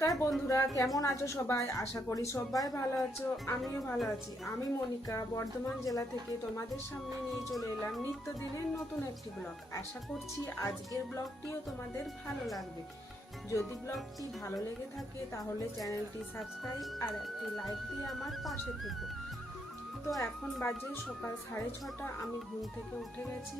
নমস্কার বন্ধুরা, কেমন আছো সবাই? আশা করি সবাই ভালো আছো। আমিও ভালো আছি। আমি মনিকা বর্ধমান জেলা থেকে তোমাদের সামনে নিয়ে চলে এলাম নিত্যদিনের নতুন একটি ব্লগ। আশা করছি আজকের ব্লগটিও তোমাদের ভালো লাগবে। যদি ব্লগটি ভালো লেগে থাকে তাহলে চ্যানেলটি সাবস্ক্রাইব আর একটি লাইক দিয়ে আমার পাশে থেকো। তো এখন বাজে সকাল 6:30। আমি ঘুম থেকে উঠে গেছি।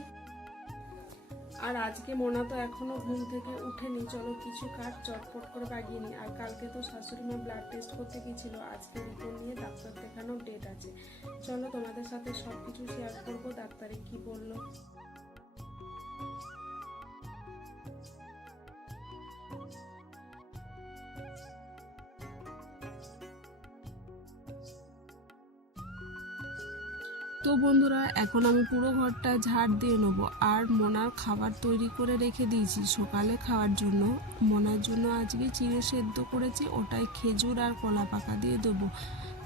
আর আজকে মোনা তো এখনো ঘুম থেকে উঠেনি। চলো কিছু কাজ চটপট করে বাগিয়ে নি। আর কালকে তো শাশুড়ি মা ব্লাড টেস্ট করতে গিয়েছিল, আজকে রিপোর্ট নিয়ে ডাক্তার দেখানোর ডেট আছে। চলো তোমাদের সাথে সবকিছু শেয়ার করবো ডাক্তারে কি বললো। তো বন্ধুরা, এখন আমি পুরো ঘরটা ঝাড় দিয়ে নেবো। আর মোনার খাবার তৈরি করে রেখে দিয়েছি সকালে খাওয়ার জন্য। মোনার জন্য আজকে চিড়ে সেদ্ধ করেছি, ওটাই খেজুর আর কলা পাকা দিয়ে দেবো।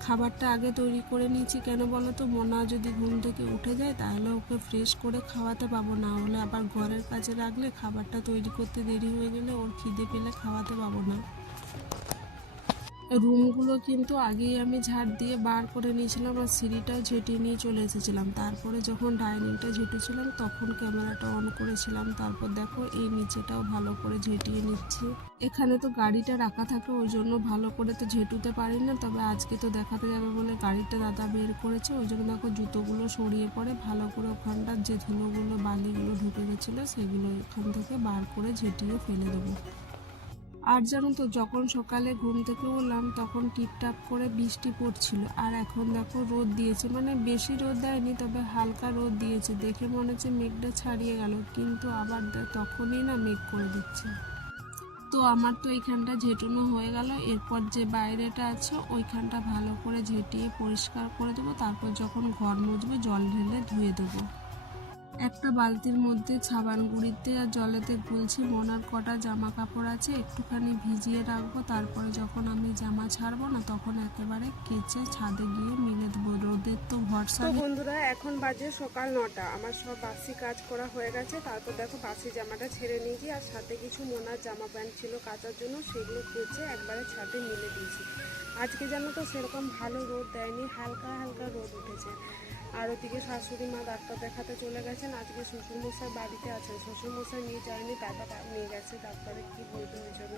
খাবারটা আগে তৈরি করে নিয়েছি, কেন বলো তো, মোনা যদি ঘুম থেকে উঠে যায় তাহলে ওকে ফ্রেশ করে খাওয়াতে পাবো না। হলে আবার ঘরের কাছে রাখলে খাবারটা তৈরি করতে দেরি হয়ে গেলে ওর খিদে পেলে খাওয়াতে পাবো না। রুমগুলো কিন্তু আগেই আমি ঝাড় দিয়ে বার করে নিয়েছিলাম আর সিঁড়িটাও ঝেঁটিয়ে নিয়ে চলে এসেছিলাম। তারপরে যখন ডাইনিংটা ঝেঁটেছিলাম তখন ক্যামেরাটা অন করেছিলাম। তারপর দেখো এই নিচেটাও ভালো করে ঝেঁটিয়ে নিচ্ছি। এখানে তো গাড়িটা রাখা থাকে, ওই জন্য ভালো করে তো ঝেঁটুতে পারি না। তবে আজকে তো দেখাতে যাবে বলে গাড়িটা দাদা বের করেছে, ওই জন্য দেখো জুতোগুলো সরিয়ে পড়ে ভালো করে ওখানটার যে ধুলোগুলো বালিগুলো ঢুকে গেছিলো সেগুলো এখান থেকে বার করে ঝেঁটিয়ে ফেলে দেবো। আর জানো তো, যখন সকালে ঘুম থেকে উঠলাম তখন টিপটাপ করে বৃষ্টি পড়ছিল। আর এখন দেখো রোদ দিয়েছে, মানে বেশি রোদ দেয়নি তবে হালকা রোদ দিয়েছে। দেখে মনে হচ্ছে মেঘটা ছাড়িয়ে গেল, কিন্তু আবার তখনই না মেঘ করে দিচ্ছে। তো আমার তো এইখানটা ঝেঁটানো হয়ে গেল। এরপর যে বাইরেটা আছে ওইখানটা ভালো করে ঝেঁটিয়ে পরিষ্কার করে দেবো। তারপর যখন ঘর মুছবো জল ঢেলে ধুয়ে দেবো। একটা বালতির মধ্যে সাবান গুঁড়িতে আর জলেতে গুলছি মোনার কটা জামা কাপড় আছে, একটুখানি ভিজিয়ে রাখবো। তারপরে যখন আমি জামা ছাড়বো না তখন একেবারে কেচে ছাদে গিয়ে মিলে দেবো। রোদের তো ভরসা। তো বন্ধুরা, এখন বাজে সকাল 9টা। আমার সব বাসি কাজ করা হয়ে গেছে। তারপর দেখো বাসি জামাটা ছেড়ে নিয়েছি আর সাথে কিছু মোনার জামা প্যান্ট ছিল কাচার জন্য, সেগুলো কেচে একবারে ছাদে মিলে দিয়েছি। আজকে জানো তো সেরকম ভালো রোদ দেয়নি, হালকা হালকা রোদ উঠেছে। আর ওদিকে শাশুড়ি মা ডাক্তার দেখাতে চলে গেছেন। আজকে শ্বশুরমশাই বাড়িতে আছেন, শ্বশুরমশাই নিয়ে যায়নি, দাদা নিয়ে গেছে ডাক্তারে কি বলবে ওই জন্য।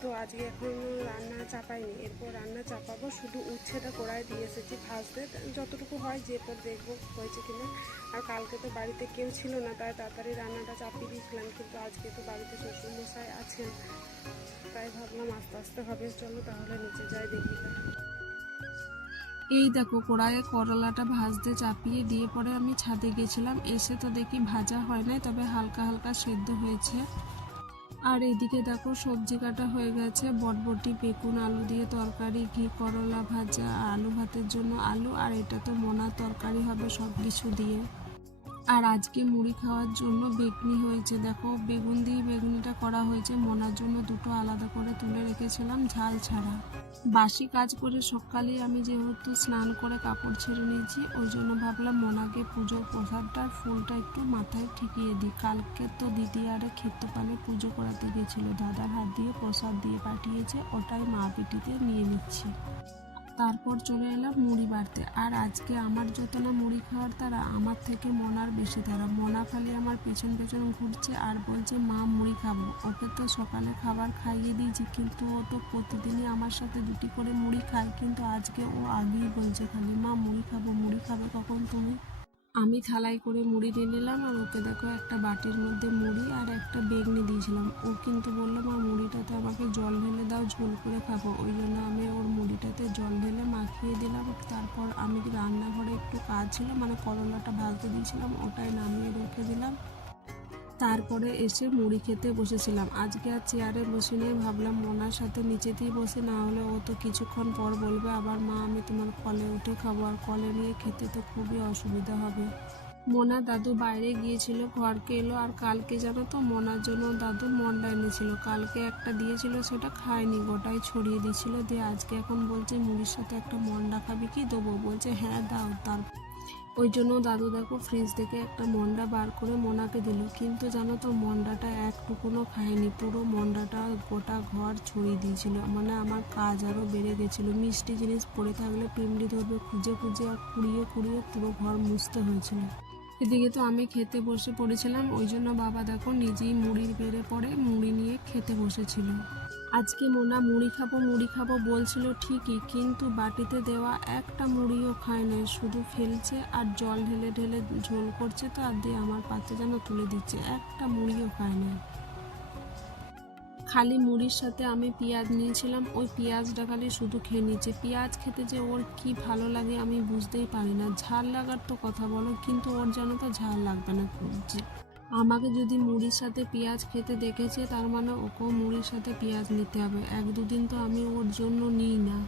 তো আজকে এখন রান্না চাপাইনি, এরপর রান্না চাপাবো। শুধু উচ্ছেটা কড়াই দিয়ে এসেছি ভাজতে, যতটুকু হয় যেরপর দেখবো হয়েছে কিনা। আর কালকে তো বাড়িতে কেউ ছিল না, তাই তাড়াতাড়ি রান্নাটা চাপিয়ে দিয়েছিলাম। কিন্তু আজকে তো বাড়িতে শ্বশুরমশাই আছেন, তাই ভাবলাম আস্তে আস্তে হবে। চলো তাহলে নিচে যাই, দেখি। এই দেখো কড়াইয়ে করলাটা ভাজতে চাপিয়ে দিয়ে পরে আমি ছাদে গেছিলাম। এসে তো দেখি ভাজা হয় নাই, তবে হালকা হালকা সেদ্ধ হয়েছে। আর এইদিকে দেখো সবজি কাটা হয়ে গেছে, বটবটি বেগুন আলু দিয়ে তরকারি, ঘি করলা ভাজা, আলু ভাতের জন্য আলু, আর এটা তো মোনা তরকারি হবে সব কিছু দিয়ে। আর আজকে মুড়ি খাওয়ার জন্য বেগুনি হয়েছে, দেখো বেগুন দিয়ে বেগুনিটা করা হয়েছে। মোনার জন্য দুটো আলাদা করে তুলে রেখেছিলাম ঝাল ছাড়া। বাসি কাজ করে সকালেই আমি যেহেতু স্নান করে কাপড় ছেড়ে নিয়েছি, ওই জন্য ভাবলাম মোনাকে পুজোর প্রসাদটার ফুলটা একটু মাথায় ঠেকিয়ে দিই। কালকে তো দিদি আরে ক্ষেত্রপালে পুজো করাতে গেছিল, দাদার হাত দিয়ে প্রসাদ দিয়ে পাঠিয়েছে, ওটাই মা পিটিতে নিয়ে নিচ্ছি। তারপর চলে এলাম মুড়ি বাড়তে। আর আজকে আমার যত না মুড়ি খাওয়ার তারা, আমার থেকে মোনার বেশি তারা। মোনা খালি আমার পেছন পেছন ঘুরছে আর বলছে মা মুড়ি খাবো। ওকে তো সকালে খাবার খাইয়ে দিয়েছি, কিন্তু ও তো প্রতিদিনই আমার সাথে দুটি করে মুড়ি খায়, কিন্তু আজকে ও আগেই বলছে খালি মা মুড়ি খাবো। মুড়ি খাবে কখন তুমি? আমি থালায় করে মুড়ি নিয়ে নিলাম আর ওকে দেখো একটা বাটির মধ্যে মুড়ি আর একটা বেগনি দিয়েছিলাম। ও কিন্তু বললো মা মুড়িটাতে আমাকে জল ঢেলে দাও, ঝোল করে খাবো। ওই জন্য আমি ওর মুড়িটাতে জল ঢেলে মাখিয়ে দিলাম। তারপর আমি রান্নাঘরে একটু কাজ ছিল, মানে করলাটা ভাজতে দিয়েছিলাম, ওটাই নামিয়ে রেখে দিলাম। তারপরে এসে মুড়ি খেতে বসেছিলাম। আজকে আর চেয়ারে বসে নেই, ভাবলাম মোনার সাথে নিচেতেই বসে, না হলে ও তো কিছুক্ষণ পর বলবে আবার মা আমি তোমার কলে উঠে খাবো, আর কলে নিয়ে খেতে তো খুবই অসুবিধা হবে। মোনা দাদু বাইরে গিয়েছিল, ঘরকে এলো। আর কালকে জানো তো মোনার জন্য দাদু মন্ডা এনেছিল, কালকে একটা দিয়েছিল সেটা খায়নি, গোটাই ছড়িয়ে দিয়েছিল। দিয়ে আজকে এখন বলছে মুড়ির সাথে একটা মন্ডা খাবি কি, দেবো? বলছে হ্যাঁ দাও। ওই জন্য দাদু দেখো ফ্রিজ থেকে একটা মন্ডা বার করে মোনাকে দিল, কিন্তু জানো তো মন্ডাটা একটুকুনও খায়নি, পুরো মন্ডাটা গোটা ঘর ছড়িয়ে দিয়েছিল। মানে আমার কাজ আরও বেড়ে গেছিলো, মিষ্টি জিনিস পড়ে থাকলে পিমড়ি ধরবে খুঁজে খুঁজে আর কুড়িয়ে কুড়িয়ে পুরো ঘর মুছতে হয়েছিল। এদিকে তো আমি খেতে বসে পড়েছিলাম, ওই জন্য বাবা দেখো নিজেই মুড়ি বেড়ে পড়ে মুড়ি নিয়ে খেতে বসেছিল। আজকে মোনা মুড়ি খাবো বলছিল ঠিকই, কিন্তু বাটিতে দেওয়া একটা মুড়িও খায় না, শুধু ফেলছে আর জল ঢেলে ঢেলে ঝোল করছে, তো আর দিয়ে আমার পাতে যেন তুলে দিচ্ছে, একটা মুড়িও খায় না। খালি মুড়ির সাথে আমি পেঁয়াজ নিয়েছিলাম, ওই পেঁয়াজটা খালি শুধু খেয়ে নিচ্ছে। পেঁয়াজ খেতে যে ওর কি ভালো লাগে আমি বুঝতেই পারি না। ঝাল লাগার তো কথা বলো, কিন্তু ওর যেন তো ঝাল লাগবে না। আমাকে যদি মুড়ির সাথে পেঁয়াজ খেতে দেখেছে, তার মানে ওকেও মুড়ির সাথে পেঁয়াজ নিতে হবে। 1-2 দিন তো আমি ওর জন্য নিই না।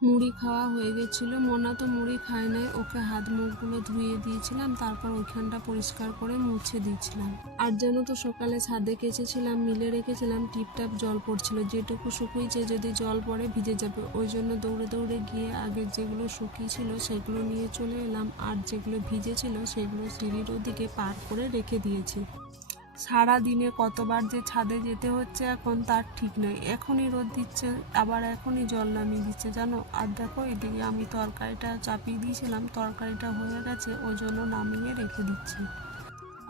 মুড়ি খাওয়া হয়ে গেছিলো, মোনা তো মুড়ি খায় নাই, ওকে হাত মুখগুলো ধুয়ে দিয়েছিলাম, তারপর ওইখানটা পরিষ্কার করে মুছে দিয়েছিলাম। আর যেন তো সকালে ছাদে কেচেছিলাম, মিলে রেখেছিলাম, টিপটাপ জল পড়ছিল, যেটুকু শুকিয়েছে যদি জল পড়ে ভিজে যাবে, ওই জন্য দৌড়ে দৌড়ে গিয়ে আগে যেগুলো শুকিয়েছিল সেগুলো নিয়ে চলে এলাম, আর যেগুলো ভিজেছিল সেগুলো সিঁড়ির ওদিকে পার করে রেখে দিয়েছি। সারা দিনে কতবার যে ছাদে যেতে হচ্ছে এখন তার ঠিক নেই, এখনই রোদ দিচ্ছে আবার এখনই জল নামিয়ে দিচ্ছে জানো। আর দেখো এদিকে আমি তরকারিটা চাপিয়ে দিয়েছিলাম, তরকারিটা হয়ে গেছে, ওই জন্য নামিয়ে রেখে দিচ্ছি।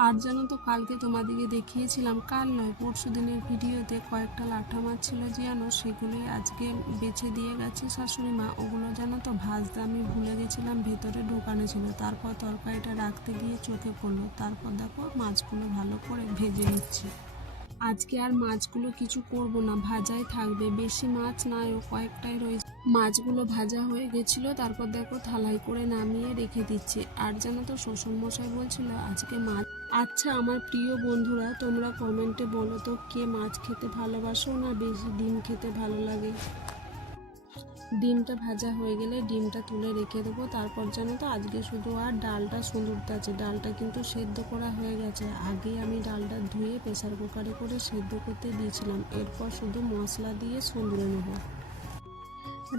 আর জানো তো কালকে তোমাদেরকে দেখিয়েছিলাম, কাল নয় পরশু দিনের ভিডিওতে কয়েকটা লাঠা মাছ ছিল জানো, সেগুলোই আজকে বেছে দিয়ে গেছে শাশুড়ি মা। ওগুলো জানো তো ভাজতে আমি ভুলে গেছিলাম, ভেতরে ঢোকানো ছিল, তারপর তরকারিটা রাখতে গিয়ে চোখে পড়লো, তারপর দেখো মাছগুলো ভালো করে ভেজে নিচ্ছি। আজকে আর মাছগুলো কিছু করব না, ভাজাই থাকবে, বেশি মাছ নয়ও, কয়েকটাই রয়েছে। মাছগুলো ভাজা হয়ে গেছিলো, তারপর দেখো থালাই করে নামিয়ে রেখে দিচ্ছি। আর জানো তো শ্বশুরমশাই বলছিল আজকে মাছ। আচ্ছা আমার প্রিয় বন্ধুরা, তোমরা কমেন্টে বলো তো কে মাছ খেতে ভালোবাসো না বেশি ডিম খেতে ভালো লাগে। ডিমটা ভাজা হয়ে গেলে ডিমটা তুলে রেখে দেবো। তারপর জানো তো আজকে শুধু আর ডালটা সুন্দরতে আছে, ডালটা কিন্তু সেদ্ধ করা হয়ে গেছে, আগেই আমি ডালটা ধুয়ে প্রেসার কুকারে করে সেদ্ধ করতে দিয়েছিলাম, এরপর শুধু মশলা দিয়ে সুন্দরে নেব।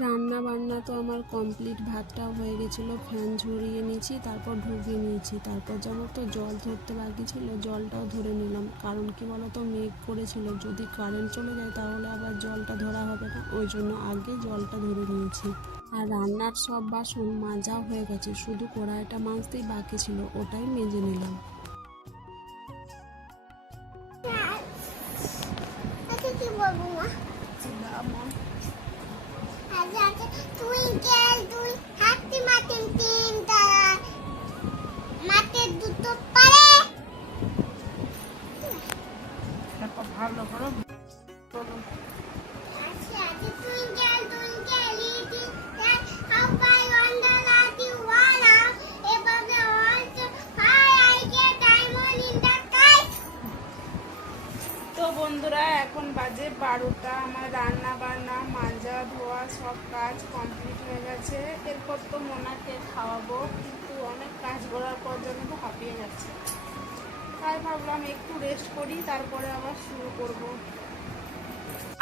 রান্না বান্না তো আমার কমপ্লিট, ভাতটাও হয়ে গেছিলো, ফ্যান ঝরিয়ে নিয়েছি, তারপর ঢুকিয়ে নিয়েছি, তারপর জানো তো জল ধরতে বাকি ছিল, জলটাও ধরে নিলাম, কারণ কি বলো তো মেঘ করেছিল, যদি কারেন্ট চলে যায় তাহলে আবার জলটা ধরা হবে না, ওই জন্য আগে জলটা ধরে নিয়েছি। আর রান্নার সব বাসন মাজাও হয়ে গেছে, শুধু কড়াইটা মাজতেই বাকি ছিল, ওটাই মেজে নিলাম। কি বলবো মা, টুইঙ্কেল তুই হাতি মাটির তিনটা মাটির দুটো পারে দেখো ভালো করে বলো। আচ্ছা twinkle twinkle little how I wonder like you wanna এভাবে also high I get diamond in the sky. তো বন্ধুরা এখন বাজে 12টা, আমার রান্না বান্না মাজা ধোয়া সব কাজ কমপ্লিট হয়ে গেছে। এরপর তো মোনাকে খাওয়াবো, কিন্তু অনেক কাজ করার পর জন্য তো হাঁপিয়ে যাচ্ছে, তাই ভাবলাম একটু রেস্ট করি, তারপরে আবার শুরু করব।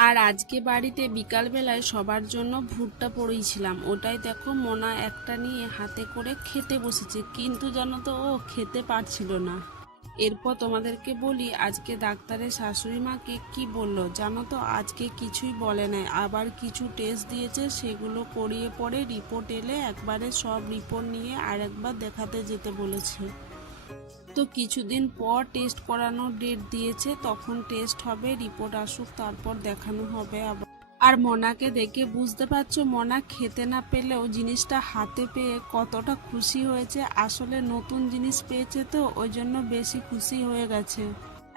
আর আজকে বাড়িতে বিকালবেলায় সবার জন্য ভুট্টা পড়েছিলাম, ওটাই দেখো মোনা একটা নিয়ে হাতে করে খেতে বসেছে, কিন্তু জানো তো ও খেতে পারছিল না। এরপর তোমাদেরকে বলি আজকে ডাক্তারের শাশুড়ি মাকে কি বললো জানো তো, আজকে কিছুই বলে নাই, আবার কিছু টেস্ট দিয়েছে, সেগুলো করিয়ে পরে রিপোর্ট এলে একবারে সব রিপোর্ট নিয়ে আরেকবার দেখাতে যেতে বলেছে। তো কিছুদিন পর টেস্ট করানোর ডেট দিয়েছে, তখন টেস্ট হবে, রিপোর্ট আসুক তারপর দেখানো হবে আবার। আর মনাকে দেখে বুঝতে পারছো মনা খেতে না পেলেও জিনিসটা হাতে পেয়ে কতটা খুশি হয়েছে, আসলে নতুন জিনিস পেয়েছে তো ওই জন্য বেশি খুশি হয়ে গেছে।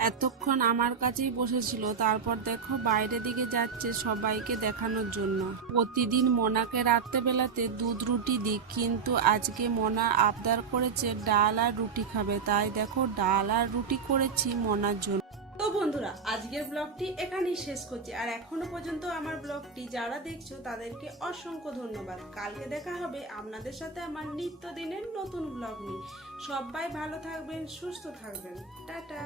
এতক্ষণ আমার কাছেই বসেছিল, তারপর দেখো বাইরে দিকে যাচ্ছে সবাইকে দেখানোর জন্য। প্রতিদিন মনাকে রাত্রেবেলাতে দুধ রুটি দিই, কিন্তু আজকে মনা আবদার করেছে ডাল আর রুটি খাবে, তাই দেখো ডাল আর রুটি করেছি মনার জন্য। তো বন্ধুরা আজকের ব্লগটি এখানেই শেষ করছি, আর এখনো পর্যন্ত আমার ব্লগটি যারা দেখছো তাদেরকে অসংখ্য ধন্যবাদ। কালকে দেখা হবে আপনাদের সাথে আমার নিত্যদিনের নতুন ব্লগ নিয়ে। সবাই ভালো থাকবেন, সুস্থ থাকবেন, টাটা।